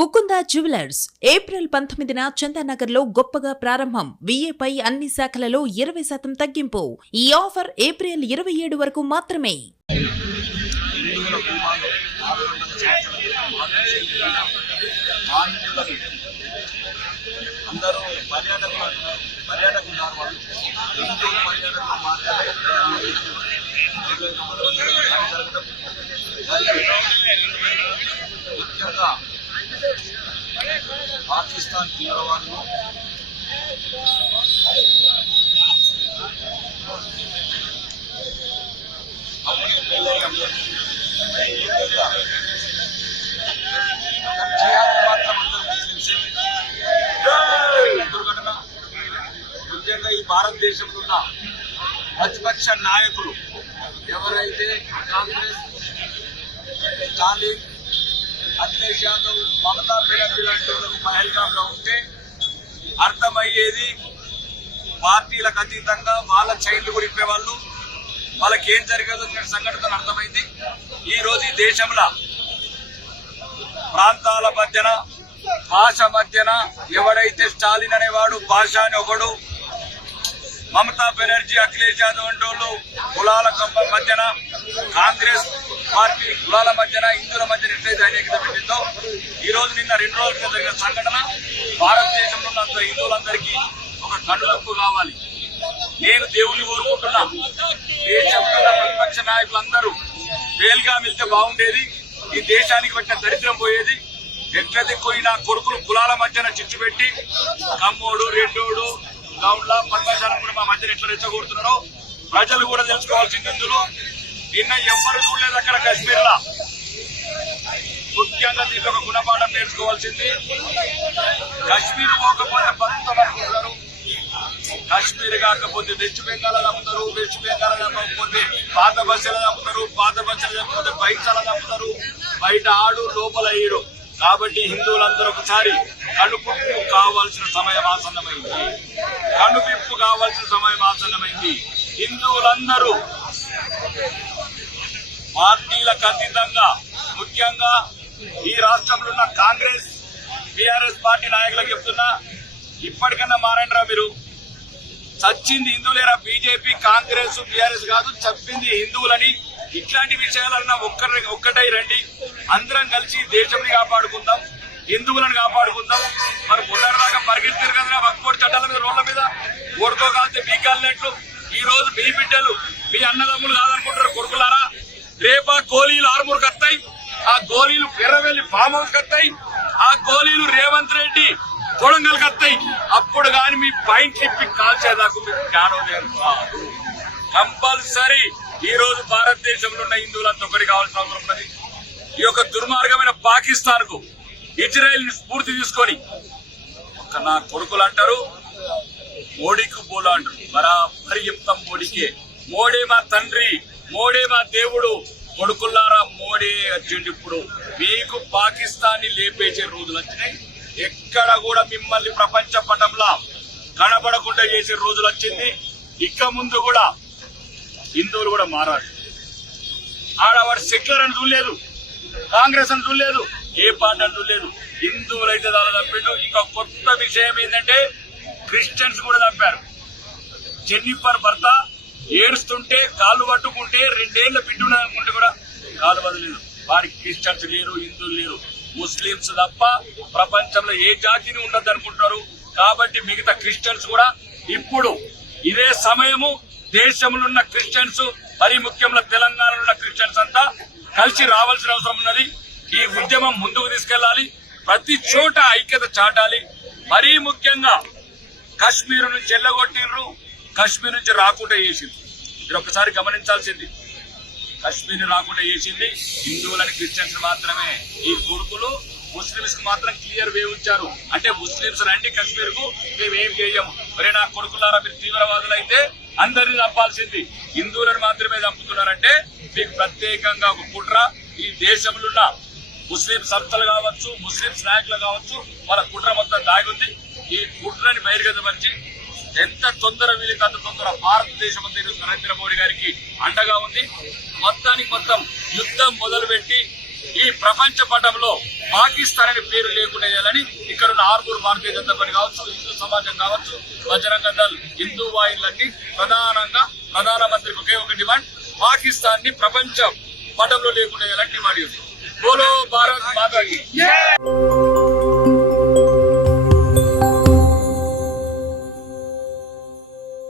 Mukunda jewellers April 19న చందానగర్లో గొప్పగా ప్రారంభం. విఏపై అన్ని శాఖలలో 20% తగ్గింపు. ఈ ఆఫర్ ఏప్రిల్ 27 వరకు మాత్రమే. పాకిస్తాన్ తీవ్రవాదులు ముఖ్యంగా ఈ భారతదేశంలో ఉన్న ప్రతిపక్ష నాయకులు ఎవరైతే కాంగ్రెస్, స్టాలిన్, అఖిలేష్ యాదవ్, మమతా బెనర్జీ లాంటి వాళ్ళకు పహల్గామ్లో ఉంటే అర్థమయ్యేది పార్టీలకు అతీతంగా వాళ్ళ చైన్లు కూడా వాళ్ళు వాళ్ళకి ఏం జరిగేదో సంఘటన అర్థమైంది. ఈ రోజు ఈ దేశంలో ప్రాంతాల మధ్యన, భాష మధ్యన ఎవడైతే స్టాలిన్ అనేవాడు భాష అని ఒకడు, మమతా బెనర్జీ, అఖిలేష్ యాదవ్ అంటే వాళ్ళు కులాల మధ్యన, కాంగ్రెస్ పార్టీ కులాల మధ్యన, హిందువుల మధ్యన ఎట్లయితే అనేకత పెట్టిందో ఈ రోజు నిన్న 2 రోజుల క్రితం జరిగిన సంఘటన భారతదేశంలో ఉన్న హిందువులందరికీ ఒక కనులొప్పు కావాలి. నేను దేవుణ్ణి కోరుకుంటున్నా, దేశంలో ఉన్న ప్రతిపక్ష నాయకులందరూ వేలుగా వెళ్తే బాగుండేది. ఈ దేశానికి పెట్టిన దరిద్రం పోయేది. ఎట్లయితే పోయి నా కొడుకులు కులాల మధ్యన చిచ్చు పెట్టి కమ్మోడు, రెడ్డోడు, గౌండ్ల, పద్మశాలం కూడా మా మధ్యన ఎట్లా రెచ్చగొడుతున్నారో ప్రజలు కూడా తెలుసుకోవాల్సింది. ఇందులో నిన్న ఎవ్వరు చూడలేదు అక్కడ కాశ్మీర్ లా. ముఖ్యంగా దీంట్లో ఒక గుణపాఠం నేర్చుకోవాల్సింది. కాశ్మీర్ పోకపోతే బతుకుతారు, కాశ్మీర్ కాకపోతే వెస్ట్ బెంగాల్ చంపుతారు, వెస్ట్ బెంగాల్ చంపకపోతే పాత బస్సులు చంపుతారు, పాత బస్సులు చంపకపోతే బయట చంపుతారు, బయట ఆడు లోపల ఈడు. కాబట్టి హిందువులందరూ ఒకసారి కనుపిప్పు కావాల్సిన సమయం ఆసన్నమైంది. కనుపిప్పు కావాల్సిన సమయం ఆసన్నమైంది. హిందువులందరూ పార్టీలకు అతీతంగా, ముఖ్యంగా ఈ రాష్ట్రంలో ఉన్న కాంగ్రెస్, బీఆర్ఎస్ పార్టీ నాయకులకు చెప్తున్నా, ఇప్పటికన్నా మారండిరా మీరు. చచ్చింది హిందువులేరా. బీజేపీ, కాంగ్రెస్, బీఆర్ఎస్ కాదు, చెప్పింది హిందువులని. ఇట్లాంటి విషయాలన్నా ఒక్కటై రండి, అందరం కలిసి దేశంని కాపాడుకుందాం, హిందువులను కాపాడుకుందాం. మరి మొదటిదాకా పరిగెత్తారు కదా వక్ఫ్ చట్టాల మీద, రోడ్ల మీద ఓడుకో కాలితే మీ కాలినట్లు. ఈ రోజు మీ బిడ్డలు, మీ అన్నదమ్ములు కాదనుకుంటారు కొడుకులారా. రేపా గోళీలు ఆర్మూర్కి వస్తాయి, ఆ గోళీలు ఎర్రవెల్లి ఫామ్ హౌస్ వస్తాయి, ఆ గోళీలు రేవంత్ రెడ్డి కొడంగల్కి వస్తాయి. అప్పుడు కానీ మీ పాయింట్ ఇప్పి కాల్చేదాకు మీకు జ్ఞానోదయం కాదు. కంపల్సరీ ఈ రోజు భారతదేశంలో ఉన్న హిందువులంతా ఒకటి కావాల్సిన అవసరం ఉన్నది. ఈ యొక్క దుర్మార్గమైన పాకిస్తాన్ కు, ఇజ్రాయెల్ ని స్ఫూర్తి తీసుకొని ఒక నా కొడుకులు అంటారు మోడీకి బోలా అంటారు. బరాబరి చెప్తాం మోడీకే. మోడీ మా తండ్రి, మోడీ మా దేవుడు. కొడుకుల్లారా, మోడీ వచ్చింది. ఇప్పుడు మీకు పాకిస్తాన్ ని లేపేసే రోజులు వచ్చినాయి. ఎక్కడ కూడా మిమ్మల్ని ప్రపంచ పటంలో కనబడకుండా చేసే రోజులు వచ్చింది. ఇక ముందు కూడా హిందువులు కూడా మారాలి. ఆడవాడు సెక్యులర్ అని చూడలేదు, కాంగ్రెస్ అని చూడలేదు, ఏ పార్టీ అని చూడలేదు. హిందువులు అయితే దాని చంపాడు. ఇంకా కొత్త విషయం ఏంటంటే క్రిస్టియన్స్ కూడా చంపారు. జెన్నిఫర్ భర్త ఏడుస్తుంటే కాళ్ళు పట్టుకుంటే 2 ఏళ్ల బిడ్డ అనుకుంటే కూడా కాలు వదలేదు. వారికి క్రిస్టియన్స్ లేరు, హిందువులు లేరు, ముస్లింస్ తప్ప ప్రపంచంలో ఏ జాతిని ఉండదు అనుకుంటున్నారు. కాబట్టి మిగతా క్రిస్టియన్స్ కూడా ఇప్పుడు ఇదే సమయము దేశంలో ఉన్న క్రిస్టియన్స్, మరి ముఖ్యంగా తెలంగాణలో ఉన్న క్రిస్టియన్స్ అంతా కలిసి రావాల్సిన అవసరం ఉన్నది. ఈ ఉద్యమం ముందుకు తీసుకెళ్లాలి, ప్రతి చోట ఐక్యత చాటాలి. మరీ ముఖ్యంగా కాశ్మీర్ నుంచి ఎల్లగొట్టిండ్రు, కాశ్మీర్ నుంచి రాకుండా చేసింది. మీరు ఒకసారి గమనించాల్సింది, కాశ్మీర్ రాకుండా చేసింది హిందువులని, క్రిస్టియన్స్ మాత్రమే. ఈ కొడుకులు ముస్లింస్ కు మాత్రం క్లియర్ వే ఉంచారు. అంటే ముస్లింస్ రండి కాశ్మీర్ కు, మేమేం చేయము. మరి నా కొడుకులారా, మీరు తీవ్రవాదులు అయితే అందరినీ చంపాల్సింది, హిందువులను మాత్రమే చంపుతున్నారంటే మీకు ప్రత్యేకంగా ఒక కుట్ర. ఈ దేశంలో ఉన్న ముస్లిం సంస్థలు కావచ్చు, ముస్లింస్ నాయకులు కావచ్చు, వాళ్ళ కుట్ర మొత్తం దాగుంది. ఈ కుట్రని బహిర్గతపరిచి ఎంత తొందర వీళ్ళకి అంత తొందర భారతదేశం అంతా నరేంద్ర మోడీ గారికి అండగా ఉంది. మొత్తానికి మొత్తం యుద్ధం మొదలుపెట్టి ఈ ప్రపంచ పటంలో పాకిస్తాన్ అనే పేరు లేకుండా చేయాలని ఇక్కడ ఉన్న ఆర్మూర్ భారతీయ జనతా పార్టీ కావచ్చు, హిందూ సమాజం కావచ్చు, బజరంగ దళ్, హిందూ వాహినులన్నీ ప్రధానంగా ప్రధానమంత్రికి ఒకే ఒక డిమాండ్, పాకిస్తాన్ ని ప్రపంచ పటంలో లేకుండా చేయాలని డిమాండ్ చేస్తుంది. బోలో భారత్ మాతా కీ జై.